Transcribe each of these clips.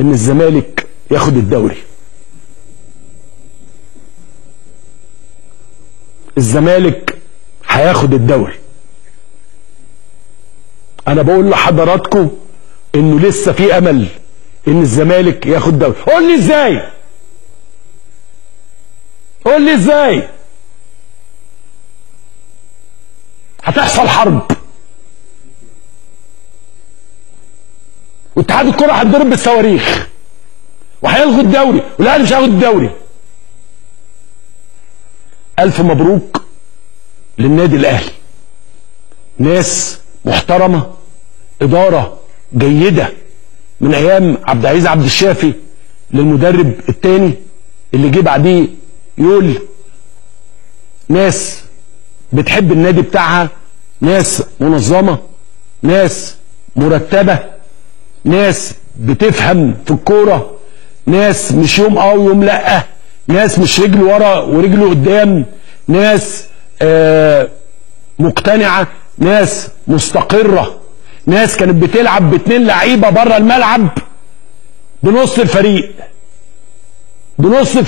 ان الزمالك ياخد الدوري. الزمالك هياخد الدوري. انا بقول لحضراتكم انه لسه في امل ان الزمالك ياخد دوري. قول لي ازاي؟ قول لي ازاي؟ هتحصل حرب واتحاد الكره هيتضرب بالصواريخ وهيلغوا الدوري والاهلي مش هياخد الدوري. الف مبروك للنادي الاهلي، ناس محترمه، اداره جيده من ايام عبد العزيز عبد الشافي للمدرب الثاني اللي جه بعديه يقول، ناس بتحب النادي بتاعها، ناس منظمه، ناس مرتبه، ناس بتفهم في الكوره، ناس مش يوم ويوم لا، ناس مش رجل ورا ورجل قدام، ناس مقتنعه، ناس مستقره، ناس كانت بتلعب باتنين لعيبه بره الملعب بنص الفريق،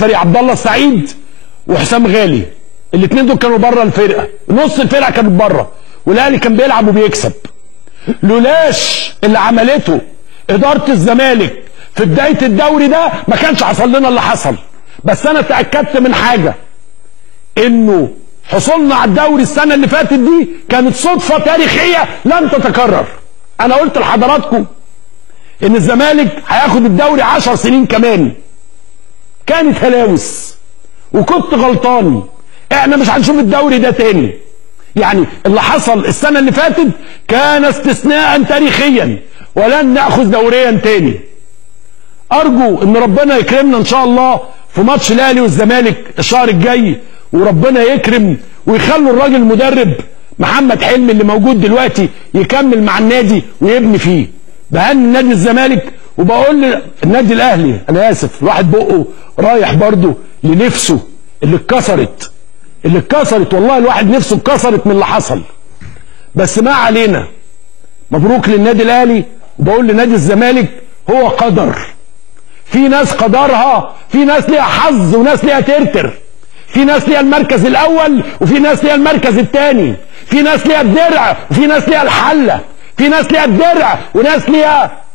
عبد الله السعيد وحسام غالي، الاثنين دول كانوا بره الفرقه، نص الفرقه كانت بره، والاهلي كان بيلعب وبيكسب. لولاش اللي عملته اداره الزمالك في بدايه الدوري ده ما كانش حصل لنا اللي حصل. بس انا تاكدت من حاجه، انه حصولنا على الدوري السنه اللي فاتت دي كانت صدفه تاريخيه لن تتكرر. انا قلت لحضراتكم ان الزمالك هياخد الدوري 10 سنين كمان، كانت هلاوس وكنت غلطان. احنا مش هنشوف الدوري ده تاني. يعني اللي حصل السنه اللي فاتت كان استثناء تاريخيا، ولن ناخذ دوريا تاني. ارجو ان ربنا يكرمنا ان شاء الله في ماتش الاهلي والزمالك الشهر الجاي، وربنا يكرم ويخلوا الراجل المدرب محمد حلمي اللي موجود دلوقتي يكمل مع النادي ويبني فيه. بهني نادي الزمالك وبقول النادي الاهلي، انا اسف الواحد بقه رايح برضه لنفسه اللي اتكسرت، والله الواحد نفسه اتكسرت من اللي حصل، بس ما علينا. مبروك للنادي الاهلي، وبقول لنادي الزمالك هو قدر. في ناس قدرها، في ناس ليها حظ وناس ليها ترتر، في ناس ليها المركز الاول وفي ناس ليها المركز الثاني، في ناس ليها الدرع وفي ناس ليها الحله، في ناس ليها الدرع وناس ليها